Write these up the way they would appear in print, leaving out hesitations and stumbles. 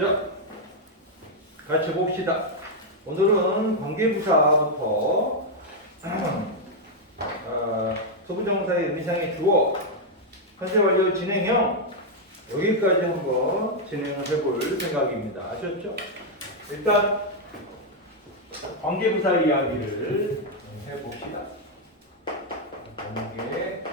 자, 같이 봅시다. 오늘은 관계부사부터 소부정사의 의상의 주어, 컨셉 완료 진행형 여기까지 한번 진행을 해볼 생각입니다. 아셨죠? 일단 관계부사 이야기를 해봅시다. 관계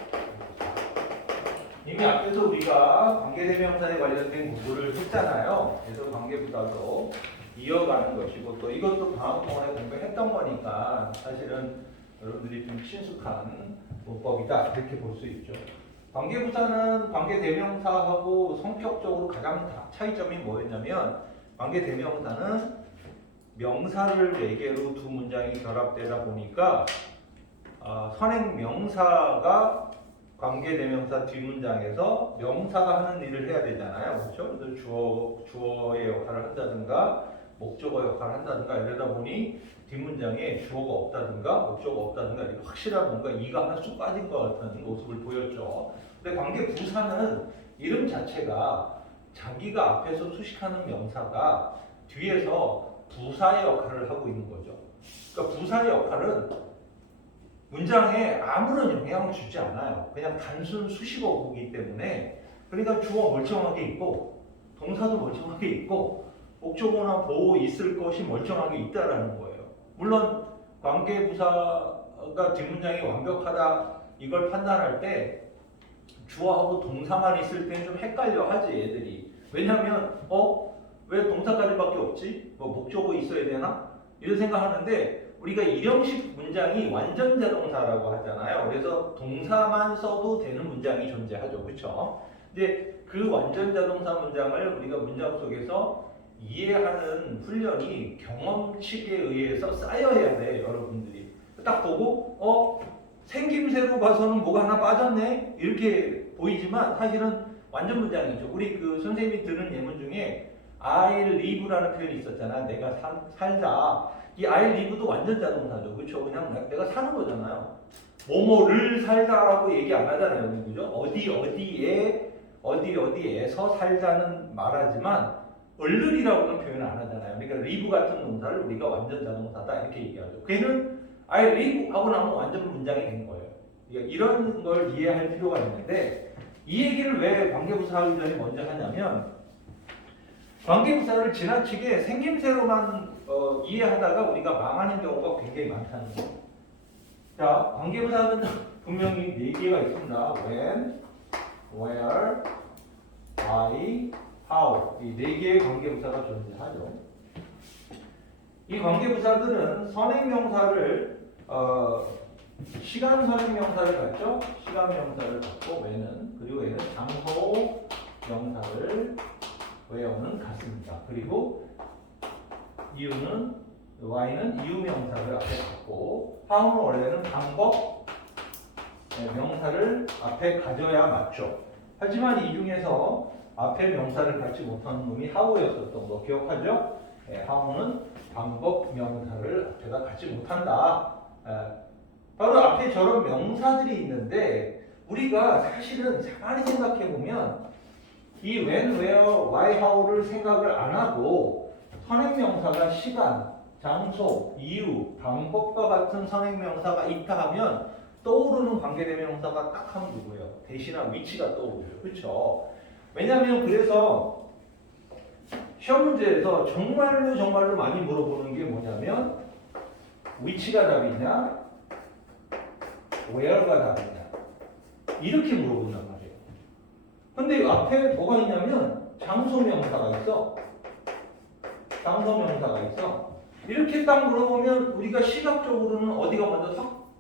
이미 앞에서 우리가 관계대명사에 관련된 공부를 했잖아요. 그래서 관계부사도 이어가는 것이고 또 이것도 방학 동안에 공부했던 거니까 사실은 여러분들이 좀 친숙한 문법이다 이렇게 볼 수 있죠. 관계부사는 관계대명사하고 성격적으로 가장 차이점이 뭐였냐면 관계대명사는 명사를 4개로 두 문장이 결합되다 보니까 선행명사가 관계대명사 뒷문장에서 명사가 하는 일을 해야 되잖아요. 그렇죠? 그래서 주어의 역할을 한다든가 목적어 역할을 한다든가 이러다 보니 뒷문장에 주어가 없다든가 목적어가 없다든가 이렇게 확실한 뭔가 이가 하나 쑥 빠진 것 같은 모습을 보였죠. 근데 관계부사는 이름 자체가 자기가 앞에서 수식하는 명사가 뒤에서 부사의 역할을 하고 있는 거죠. 그러니까 부사의 역할은 문장에 아무런 영향을 주지 않아요. 그냥 단순 수식어이기 때문에 그러니까 주어 멀쩡하게 있고 동사도 멀쩡하게 있고 목적어나 보호 있을 것이 멀쩡하게 있다라는 거예요. 물론 관계부사가 뒷문장이 완벽하다 이걸 판단할 때 주어하고 동사만 있을 때는 좀 헷갈려 하지 애들이. 왜냐하면 왜 동사까지밖에 없지? 뭐 목적어 있어야 되나? 이런 생각하는데 우리가 일형식 문장이 완전 자동사라고 하잖아요. 그래서 동사만 써도 되는 문장이 존재하죠. 그렇죠? 근데 그 완전 자동사 문장을 우리가 문장 속에서 이해하는 훈련이 경험칙에 의해서 쌓여야 돼. 여러분들이 딱 보고 생김새로 봐서는 뭐가 하나 빠졌네 이렇게 보이지만 사실은 완전 문장이죠. 우리 그 선생님이 들은 예문 중에 I live라는 표현이 있었잖아. 내가 살다. 이 I live도 완전 자동사죠. 그렇죠? 그냥 내가 사는 거잖아요. 뭐뭐를 살다라고 얘기 안 하잖아요. 그죠? 어디에서 살다는 말하지만 얼른이라고는 표현을 안 하잖아요. 그러니까 live 같은 동사를 우리가 완전 자동사다 이렇게 얘기하죠. 걔는 I live 하고 나면 완전 문장이 된 거예요. 그러니까 이런 걸 이해할 필요가 있는데 이 얘기를 왜 관계부사 하기 전에 먼저 하냐면 관계부사를 지나치게 생김새로만 이해하다가 우리가 망하는 경우가 굉장히 많다는 거예요. 자, 관계부사는 분명히 4개가 있습니다. When, where, why, how 이 4개의 관계부사가 존재하죠. 이 관계부사들은 선행명사를 시간 선행명사를 갖죠. 시간 명사를 갖고 when은 그리고 얘는 장소 명사를 where는 같습니다. 그리고 이유는 y는 이유 명사를 앞에 갖고 how는 원래는 방법 명사를 앞에 가져야 맞죠. 하지만 이 중에서 앞에 명사를 갖지 못하는 놈이 how였었던 거 기억하죠? how는 방법 명사를 앞에다 갖지 못한다. 바로 앞에 저런 명사들이 있는데 우리가 사실은 가만히 생각해 보면 이 when, where, why, how를 생각을 안 하고 선행명사가 시간, 장소, 이유, 방법과 같은 선행명사가 있다 하면 떠오르는 관계대명사가 딱 하면 누구예요? 대신한 위치가 떠오르죠. 그렇죠? 왜냐하면 그래서 시험 문제에서 정말로 많이 물어보는 게 뭐냐면 위치가 답이냐 where가 답이냐 이렇게 물어본단 말이에요. 근데 앞에 뭐가 있냐면 장소명사가 있어. 장소명사가 있어. 이렇게 딱 물어보면 우리가 시각적으로는 어디가 먼저 확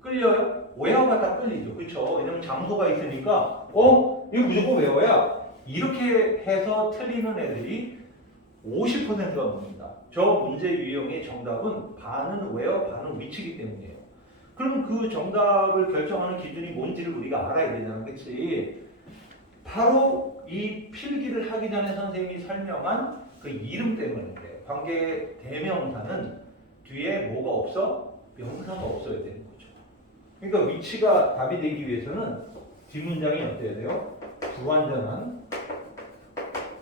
끌려요? where가 딱 끌리죠. 그렇죠? 왜냐면 장소가 있으니까 이거 무조건 where야. 이렇게 해서 틀리는 애들이 50%가 넘습니다. 저 문제 유형의 정답은 반은 where, 반은 위치이기 때문이에요. 그럼 그 정답을 결정하는 기준이 뭔지를 우리가 알아야 되잖아. 그치? 바로 이 필기를 하기 전에 선생님이 설명한 그 이름 때문인데 관계 대명사는 뒤에 뭐가 없어? 명사가 없어야 되는 거죠. 그러니까 위치가 답이 되기 위해서는 뒷문장이 어때야 돼요? 불완전한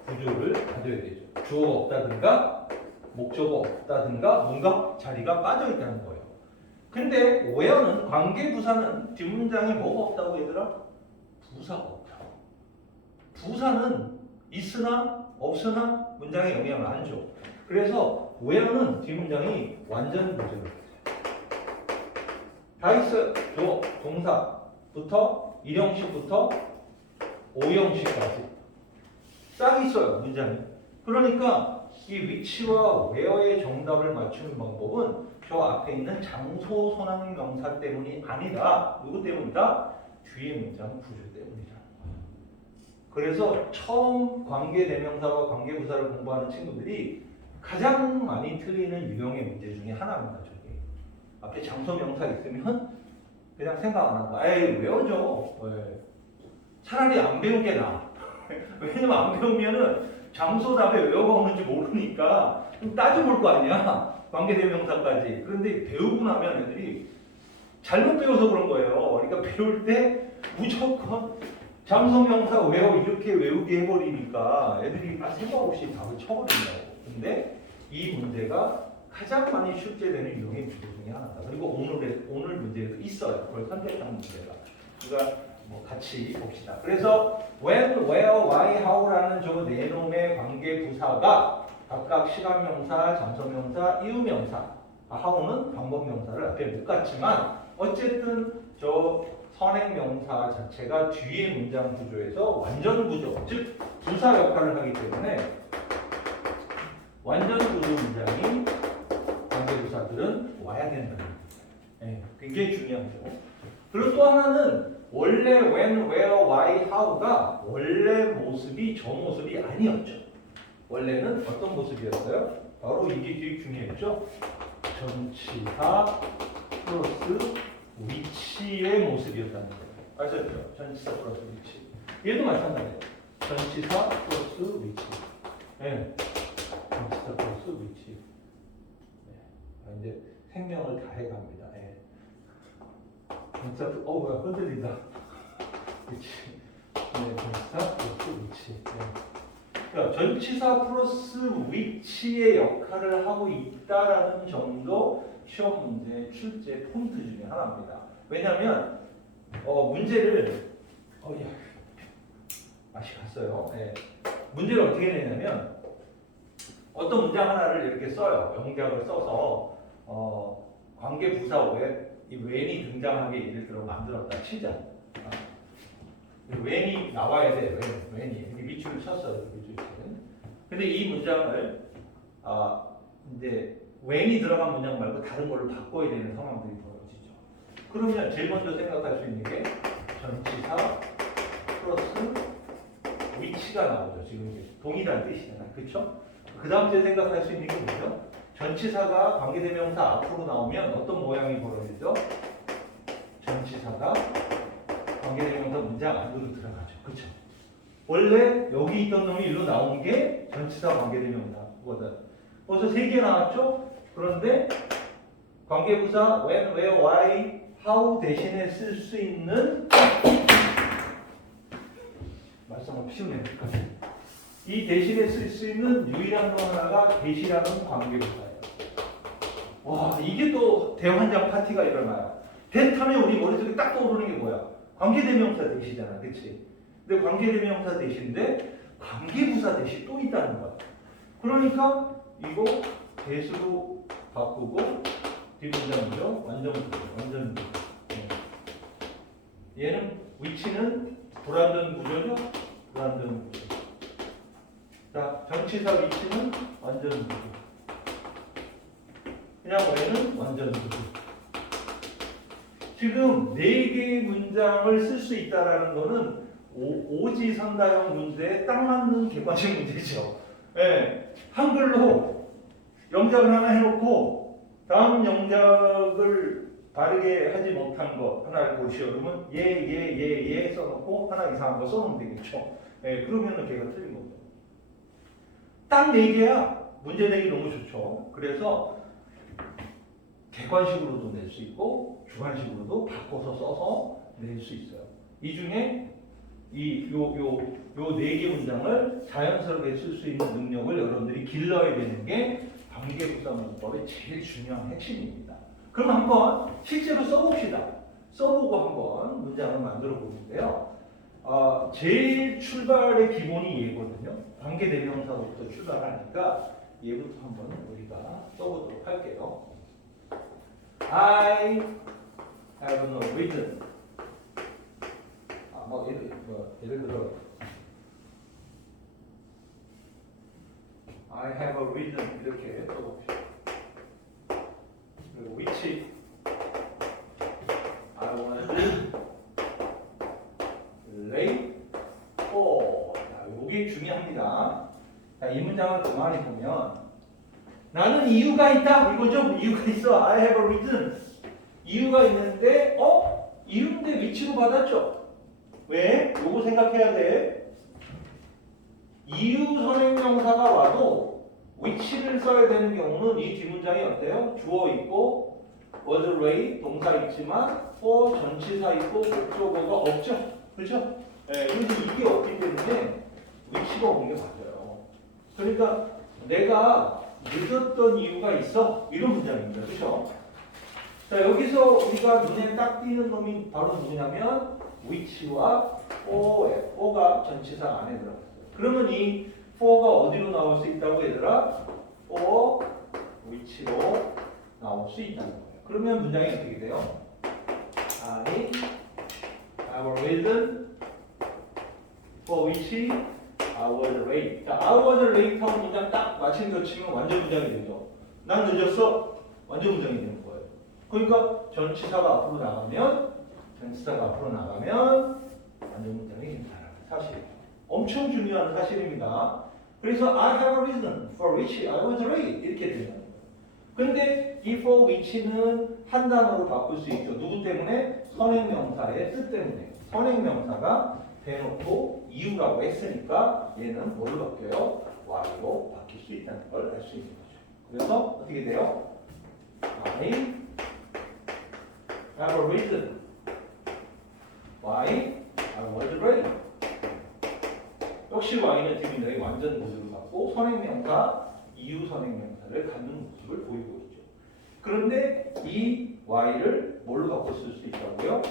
구조를 가져야 되죠. 주어가 없다든가 목적어 없다든가 뭔가 자리가 빠져 있다는 거예요. 근데 where는 관계부사는 뒷문장에 뭐가 없다고 얘들아? 부사가 없다. 부사는 있으나 없으나 문장에 영향을 안 줘. 그래서 where는 뒷문장이 완전 부정이에요. 다 있어요. 주어, 동사부터 일형식부터 오형식까지 싹 있어요. 문장이. 그러니까 이 위치와 where의 정답을 맞추는 방법은 저 앞에 있는 장소 선행 명사 때문이 아니라 누구 때문이다? 뒤에 문장 구조 때문이다. 그래서 처음 관계대명사와 관계부사를 공부하는 친구들이 가장 많이 틀리는 유형의 문제 중에 하나입니다. 저게. 앞에 장소명사 있으면 그냥 생각 안 하고 에이 외워줘. 왜? 차라리 안 배운 게 나아. 왜냐면 안 배우면은 장소 답에 외워가 오는지 모르니까 좀 따져볼 거 아니야. 관계대명사까지. 그런데 배우고 나면 애들이 잘못 배워서 그런 거예요. 그러니까 배울 때 무조건 장소명사 외워 이렇게 외우게 해버리니까 애들이 생각 없이 답을 쳐버린다고. 근데 이 문제가 가장 많이 출제되는 유형의 문제 중에 하나다. 그리고 오늘 문제에도 있어요. 그걸 선택한 문제가. 그러니까 뭐 같이 봅시다. 그래서 when, where, why, how라는 저 네 놈의 관계 부사가 각각 시간명사, 장소명사, 이유명사, how는 방법명사를 앞에 못 갔지만 어쨌든 저 선행명사 자체가 뒤에 문장 구조에서 완전 구조, 즉 부사 역할을 하기 때문에 완전 구조 문장이 관계부사들은 와야 된다는 거예요. 네, 굉장히 중요하죠. 그리고 또 하나는 원래 when, where, why, how가 원래 모습이 저 모습이 아니었죠. 원래는 어떤 모습이었어요? 바로 이게 되게 중요했죠. 전치사 플러스 위치의 모습이었다는 거예요. 아셨죠? 전치사 플러스 위치. 얘도 마찬가지예요. 전치사 플러스 위치. 네. 전치사 플러스 위치. 네. 이제 생명을 다해갑니다. 네. 전치사 뭐야 흔들린다. 위치. 네, 전치사 플러스 위치. 네. 그러니까 전치사 플러스 위치의 역할을 하고 있다라는 점도 시험 문제 출제 포인트 중에 하나입니다. 왜냐하면 문제를 맛이 갔어요. 네. 문제를 어떻게 내냐면 어떤 문장 하나를 이렇게 써요. 영작을 써서 관계 부사 외 when이 등장하게 예를 들어 만들었다 치자. when이 나와야 돼. when이 이렇게 밑줄을 쳤어요. 근데 이 문장을 이제 when이 들어간 문장 말고 다른 걸로 바꿔야 되는 상황들이 벌어지죠. 그러면 제일 먼저 생각할 수 있는 게 전치사 플러스 위치가 나오죠. 지금 동일한 뜻이잖아요. 그렇죠? 그 다음 주에 생각할 수 있는 게 뭐죠? 전치사가 관계대명사 앞으로 나오면 어떤 모양이 벌어지죠? 전치사가 관계대명사 문장 안으로 들어가죠. 그렇죠? 원래 여기 있던 놈이 일로 나온 게 전치사 관계대명사거든. 벌써 3개 나왔죠? 그런데 관계부사 when, where, why, how 대신에 쓸 수 있는 말씀을 피우네요. 이 대신에 쓸 수 있는 유일한 거 하나가 대시라는 관계부사예요. 와, 이게 또 대환장 파티가 일어나요. 대타면 우리 머릿속에 딱 떠오르는 게 뭐야? 관계대명사 대시잖아. 그치? 근데 관계대명사 대시인데 관계부사 대시 또 있다는 거야. 그러니까 이거 대수로 바꾸고 뒷문장이죠. 완전 구조. 얘는 위치는 불완전 구조죠. 불완전 구조. 자, 전치사 위치는 완전 구조. 그냥 when은 완전 구조. 지금 4개의 문장을 쓸 수 있다라는 거는 오지선다형 문제에 딱 맞는 객관식 문제죠. 예, 한글로 영작을 하나 해놓고 다음 영작을 바르게 하지 못한 거 하나를 보시오. 그러면 예 써놓고 하나 이상한 거 써놓으면 되겠죠. 예, 그러면은 걔가 틀린 거죠. 딱 4개야. 문제 내기 너무 좋죠. 그래서 객관식으로도 낼 수 있고 주관식으로도 바꿔서 써서 낼 수 있어요. 이 중에 요 네 개 문장을 자연스럽게 쓸 수 있는 능력을 여러분들이 길러야 되는 게 관계부사 문법의 제일 중요한 핵심입니다. 그럼 한번 실제로 써봅시다. 써보고 한번 문장을 만들어 보는데요. 제일 출발의 기본이 얘거든요. 관계대명사부터 출발하니까 얘부터 한번 우리가 써보도록 할게요. I have no reason. 예를 들어 I have a reason 이렇게 써봅시다. 그리고 which I want to lay for. 자, 이게 중요합니다. 자, 이 문장을 가만히 보면 나는 이유가 있다 이거죠. 이유가 있어. I have a reason. 이유가 있는데 이유인데 위치로 받았죠. 왜? 요거 생각해야 돼. 이유 선행명사가 와도 위치를 써야 되는 경우는 이 뒷문장이 어때요? 주어 있고 was lay 동사 있지만 for 전치사 있고 목적어가 없죠. 그렇죠? 네, 그래서 이게 없기 때문에 위치가 오는 게 맞아요. 그러니까 내가 늦었던 이유가 있어 이런 문장입니다. 그렇죠? 자, 여기서 우리가 눈에 딱 띄는 놈이 바로 누구냐면 which와 for가 전치사 안에 들어갔어요. 그러면 이 for가 어디로 나올 수 있다고 얘들아? for which로 나올 수 있다는 거예요. 그러면 문장이 어떻게 돼요? I have a reason for which I was late. 자, I was late 하고 문장 딱 마침 겹치면 완전 문장이 되죠. 난 늦었어. 완전 문장이 되는 거예요. 그러니까 전치사가 앞으로 나가면 전치사가 앞으로 나가면 완전 문장이 된다는 사실. 엄청 중요한 사실입니다. 그래서 I have a reason for which I was late 이렇게 된다는 거예요. 근데 이 for which는 한 단어로 바꿀 수 있죠. 누구 때문에? 선행명사의 뜻 때문에. 선행명사가 대놓고 이유라고 했으니까 얘는 뭘로 바뀌어요? Y로 바뀔 수 있다는 걸 알 수 있는 거죠. 그래서 어떻게 돼요? I have a reason why I was late. 역시 Y는 뒷문장이 완전 모습을 갖고 선행명사, 이유 선행명사를 갖는 모습을 보이고 있죠. 그런데 이 Y를 뭘로 바꿔 쓸 수 있다고요?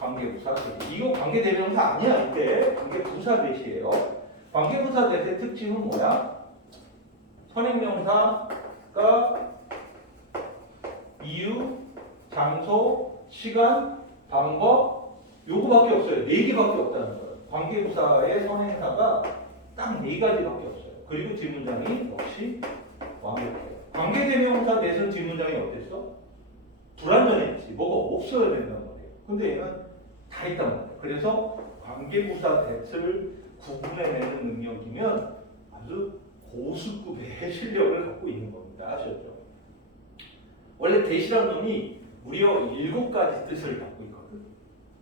관계부사 대시. 이거 관계대명사 아니야. 이때 관계부사 대시예요. 관계부사 대시의 특징은 뭐야? 선행명사가 이유, 장소, 시간, 방법 요거밖에 없어요. 네 개밖에 없다는 거예요. 관계부사의 선행사가 딱 네 가지밖에 없어요. 그리고 뒷문장이 역시 완벽해요. 관계대명사 대신 뒷문장이 어땠어? 불완전했지. 뭐가 없어야 된단 말이에요. 근데 얘는 다 있단 말이에요. 그래서 관계부사 대를 구분해내는 능력이면 아주 고수급의 실력을 갖고 있는 겁니다. 아셨죠? 원래 대시라는 놈이 무려 7가지 뜻을 갖고 있거든.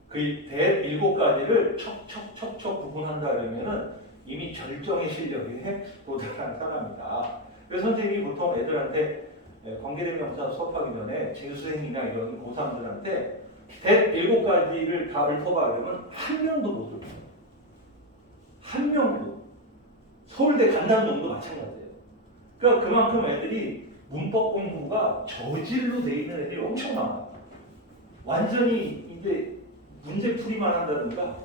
그 대 7가지를 척척척척 구분한다 그러면은 이미 절정의 실력에 도달한 사람이다. 그래서 선생님이 보통 애들한테 관계대명사 수업하기 전에 재수생이나 이런 고3들한테 대 7가지를 다 읊어봐 그러면 한 명도 못 읊어요. 한 명도. 서울대 간다는 놈도 마찬가지예요. 그러니까 그만큼 애들이 문법 공부가 저질로 돼 있는 애들이 엄청 많아요. 완전히 이제 문제풀이만 한다든가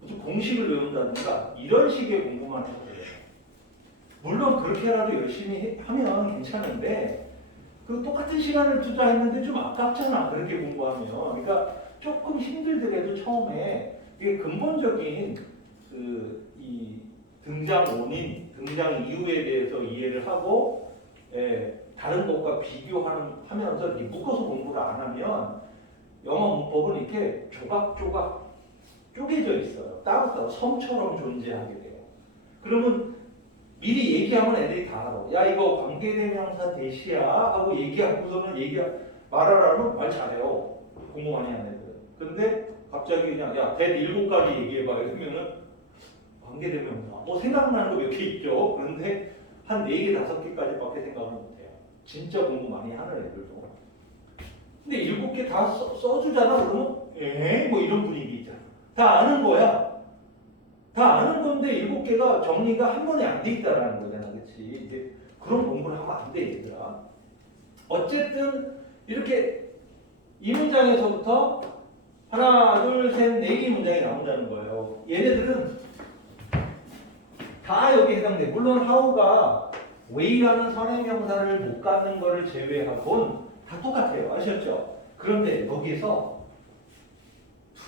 무슨 공식을 외운다든가 이런 식의 공부만 해요. 물론 그렇게라도 열심히 하면 괜찮은데 그 똑같은 시간을 투자했는데 좀 아깝잖아. 그렇게 공부하면. 그러니까 조금 힘들더라도 처음에 이게 근본적인 이 등장 원인, 등장 이유에 대해서 이해를 하고 다른 것과 비교하면서 묶어서 공부를 안 하면 영어 문법은 이렇게 조각조각 쪼개져 있어요. 따로따로 섬처럼 존재하게 돼요. 그러면 미리 얘기하면 애들이 다 알아. 야 이거 관계대명사 대시야 하고 얘기하고서는 말하라면 말 잘해요. 공부 많이 하는 애들. 근데 갑자기 그냥 야 대 7가지 얘기해봐 이러면은 관계대명사 생각나는 거 몇 개 있죠. 그런데 한 4개, 5개까지밖에 생각을 못해요. 진짜 공부 많이 하는 애들도. 근데 7개 다 써주잖아. 그러면 뭐 이런 분위기 있잖아. 다 아는 거야. 다 아는 건데 7개가 정리가 한 번에 안 돼 있다라는 거잖아, 그렇지? 이제 그런 공부를 하면 안 돼, 얘들아. 어쨌든 이렇게 이 문장에서부터 하나, 둘, 셋, 4개의 문장이 나온다는 거예요. 얘네들은 다 여기 해당돼. 물론 how가 way라는 선행명사를 못 갖는 거를 제외하고는 다 똑같아요. 아셨죠? 그런데 여기서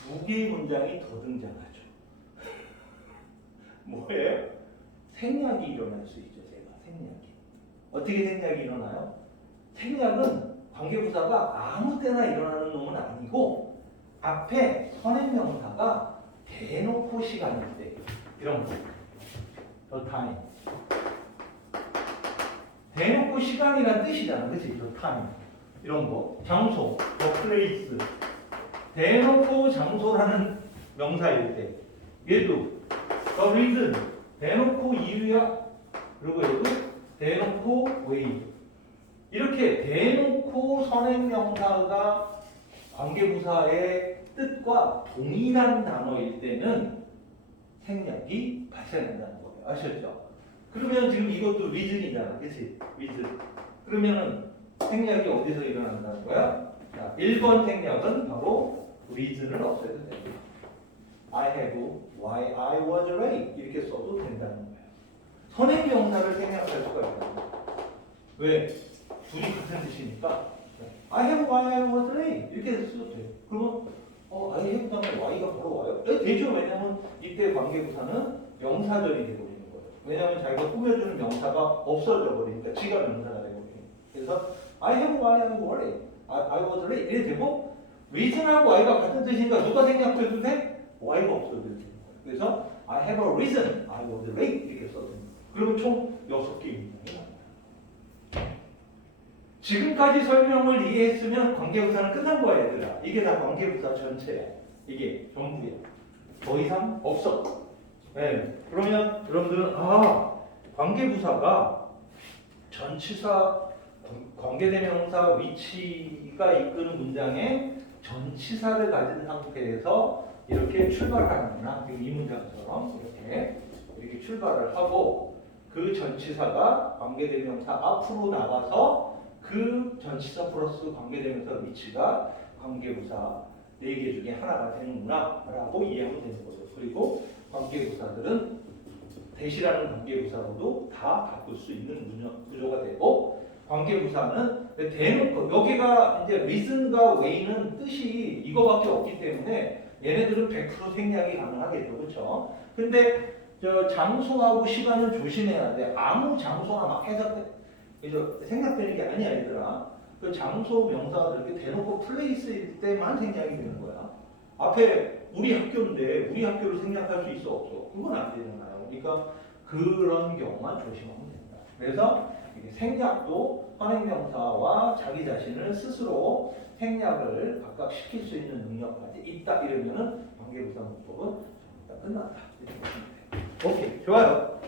2개의 문장이 더 등장하죠. 뭐예요? 생략이 일어날 수 있죠. 제가 생략이. 어떻게 생략이 일어나요? 생략은 관계부사가 아무 때나 일어나는 놈은 아니고 앞에 선행명사가 대놓고 시간일 때 이런 거. the time. 대놓고 시간이란 뜻이잖아. 그치? the time. 이런 거. 장소, the place. 대놓고 장소라는 명사일 때. 얘도 the reason. 대놓고 이유야. 그리고 얘도 대놓고 way. 이렇게 대놓고 선행명사가 관계부사의 뜻과 동일한 단어일 때는 생략이 발생한다는 거예요. 아셨죠? 그러면 지금 이것도 reason이잖아. 그치? reason. 그러면은 생략이 어디서 일어난다는 거야? 자, 1번 생략은 바로 reason을 없애도 됩니다. I have, why I was late 이렇게 써도 된다는 거예요. 선행명사를 생략할 수가 있다. 왜? 둘이 같은 뜻이니까 I have, why I was late 이렇게 써도 돼요. 그러면 I have 다음에 y가 바로 와요? 되죠. 왜냐면 이때 관계부사는 명사절이 되버리는 거예요. 왜냐면 자기가 꾸며주는 명사가 없어져 버리니까 지가 명사가 되버리니까. 그래서 I have, why I was late, I was late 이렇게 되고 reason하고 y가 같은 뜻이니까 누가 생략해도 돼? y가 없어도 되는 거예요. 그래서 I have a reason, I was late 이렇게 써도 됩니다. 그러면 총 6개의 문장이 나와요. 지금까지 설명을 이해했으면 관계부사는 끝난 거야, 얘들아. 이게 다 관계부사 전체야. 이게 전부야. 더 이상 없어. 네. 그러면 여러분들은 관계부사가 전치사, 관계대명사 위치가 이끄는 문장에 전치사를 가진 상태에서 이렇게 출발하는구나. 이 문장처럼 이렇게 출발을 하고 그 전치사가 관계대명사 앞으로 나가서 그 전치사 플러스 관계대명사 위치가 관계부사 4개 중에 하나가 되는구나 라고 이해하면 되는 거죠. 그리고 관계부사들은 대시라는 관계부사로도 다 바꿀 수 있는 구조가 되고 관계부사는 대놓고 여기가 이제 reason과 way는 뜻이 이거밖에 없기 때문에 얘네들은 100% 생략이 가능하겠죠. 그렇죠? 근데 저 장소하고 시간은 조심해야 돼. 아무 장소나 막 생략되는 게 아니야, 얘들아. 그 장소 명사가 이렇게 대놓고 플레이스일 때만 생략이 되는 거야. 앞에 우리 학교인데 우리 학교를 생략할 수 있어 없어? 그건 안 되잖아요. 그러니까 그런 경우만 조심하면 된다. 그래서 생략도 선행명사와 자기 자신을 스스로 생략을 각각 시킬 수 있는 능력까지 있다 이러면은 관계부사 문법은 전부 다 끝났다. 이렇게 보시면 돼요. 오케이, 좋아요.